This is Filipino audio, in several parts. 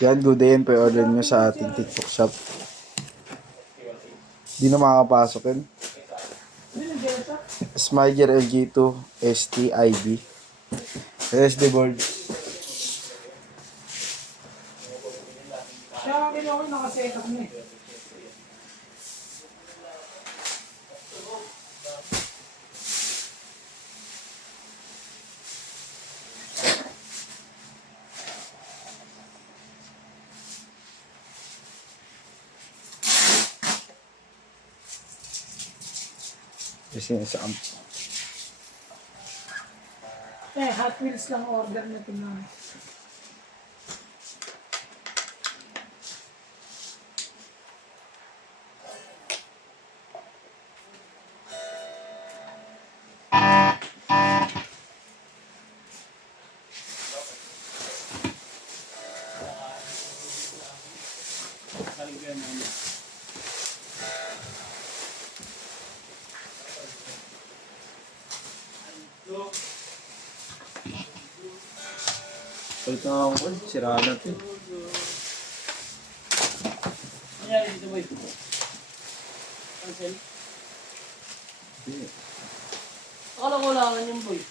Yan, good day and pre-order nyo sa ating TikTok shop. Di na makakapasok yun. Smiger LG2 STIB. SD board. Siya ang ginawa nakaset up niya. Kasi sa amp. Hot Wheels lang order na ito na. Ito nga ako, sira na ito. Nangyari dito, boy? Cancel? Akala ko langan yung boy.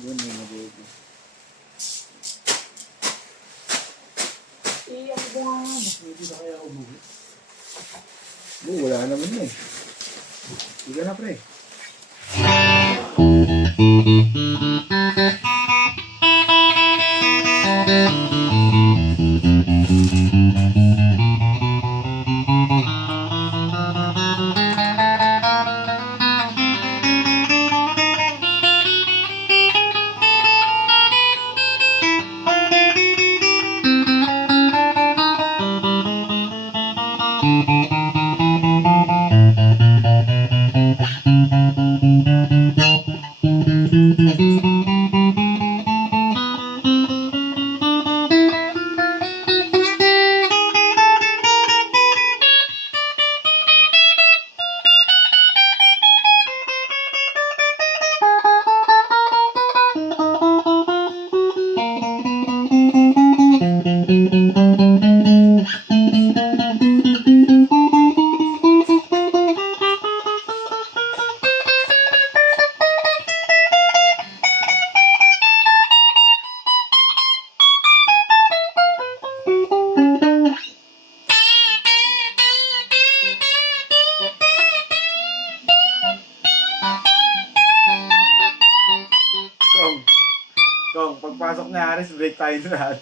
Doon yung mag-uwi. Ang bunga nga ba? Hindi na kaya umuwi. Wala naman na eh. Higa na pre. Kong, pagpasok na Aris, break tayo na lahat.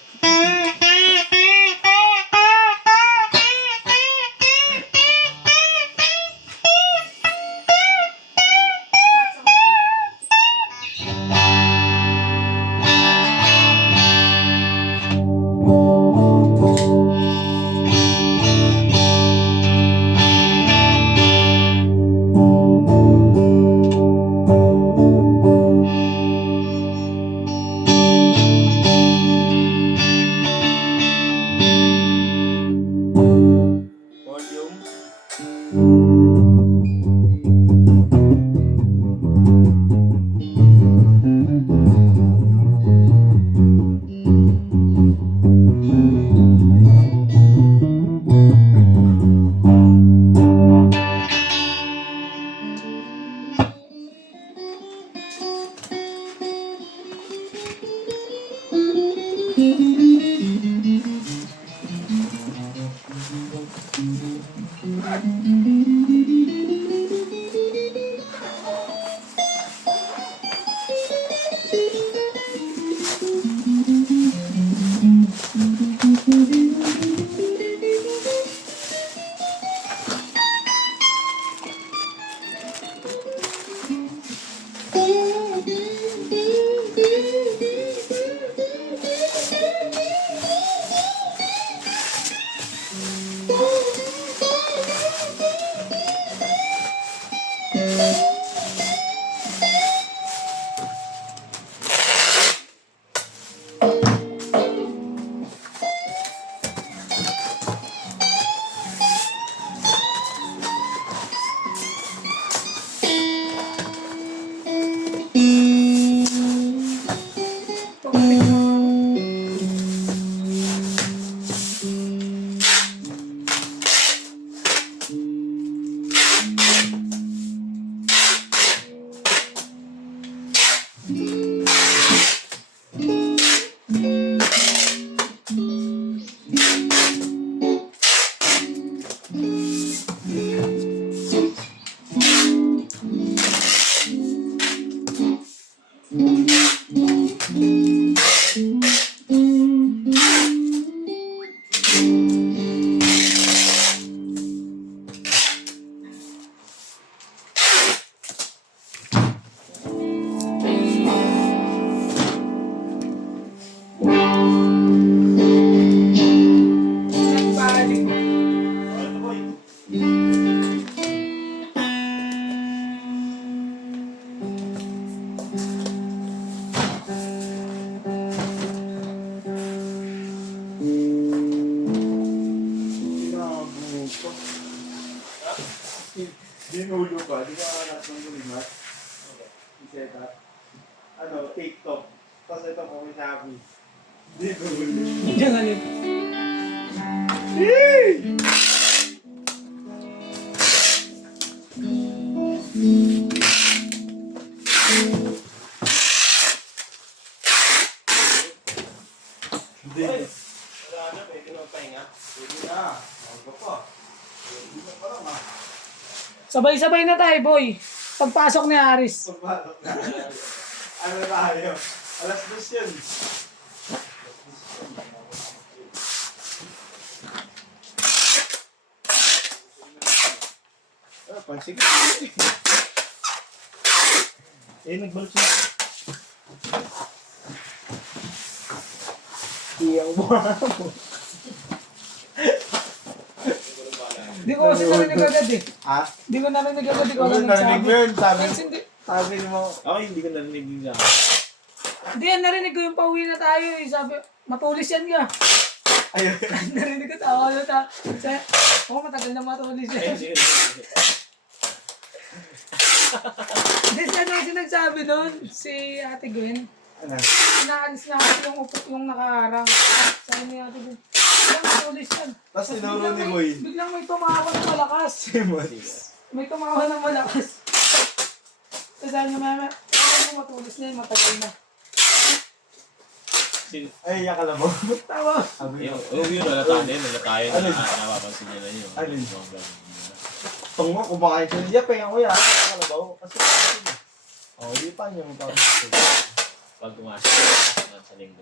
TikTok. Tapos ito po may Shopee. Dito. Diyan nga yun. Hindi. Wala na, pwede na pahinga. Pwede na. Ako pa. Pwede na pa lang ha. Sabay-sabay na tayo, boy. Pagpasok ni Aris. Pagbatok na. Ano tayo? Alas 2 yun. Ah, pansigit. Nagbalot siya. Iyang buha mo. Di ko kasi narinig agad eh. Ha? Di ko narinig agad. Di ko Ano agad narinig mo yun? Sabi, Ay, hindi. sabi mo. Ako hindi ko narinig yun sa Hindi, narinig ko yung pauwi na tayo eh. Sabi, matulis yan ka. ayun. Narinig ko tawa na ta. Oo, matagal na matulis yan. Hindi siya na yung nagsabi doon, si Ate Gwen. Ano? Inaalis na ako yung nakaharang. Sabi ni Ate Gwen, biglang matulis yan. Tapos tinuro biglang ni may- Boy. Biglang may tumawa ng malakas. May tumawa ng malakas. Tapos sabi niya, mama, ano mo matulis na yun, matagal na. Ay, iyak ka lang mo. Tawa. Sabi Yung mo. yun, nalatayan Alin? na napapansin niya na yun. Alin? Mga ganun. Tong mo, kumakain siya. Diya, penga ko yan. Kalabaw. Kasi, oh, hindi pa niya mapapasok. Pag tumasok, sa linggo.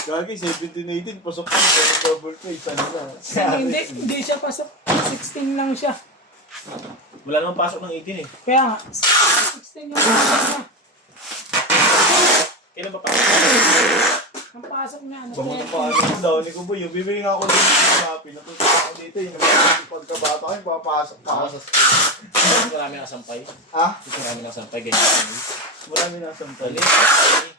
Gagi, 17-18, pasok ko. Double pay, sana na. Hindi siya pasok. 16 lang siya. Wala namang pasok ng 18 eh. Kaya nga, 16 yung pasok niya. Kailan ba pasok? Ang pasok niya, ano, Bango na pa ano daw ni Kuboy. Yung bibili nga ako dito sa Shopee. Natutuwa ako dito. Yung pagkabata ko, yung papasok pa ako sa school. Marami nakasampay. Ha? Marami nakasampay, ganyan. Marami na sampal. Dali.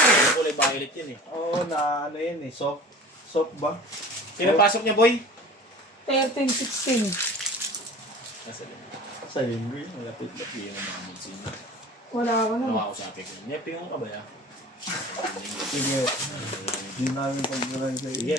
Ang kulay violet yun eh. Oo, na ano yun eh. Soft. Soft ba? Kailan pasok niya, boy? 13, 16. Nasa linggo. Sa linggo yun. Malapit-lapit yung mga mutsin. Wala ako na. Nakakusapin ko. Nepi yung kabaya. Sige. Hindi namin pag-ulan sa'yo. Sige,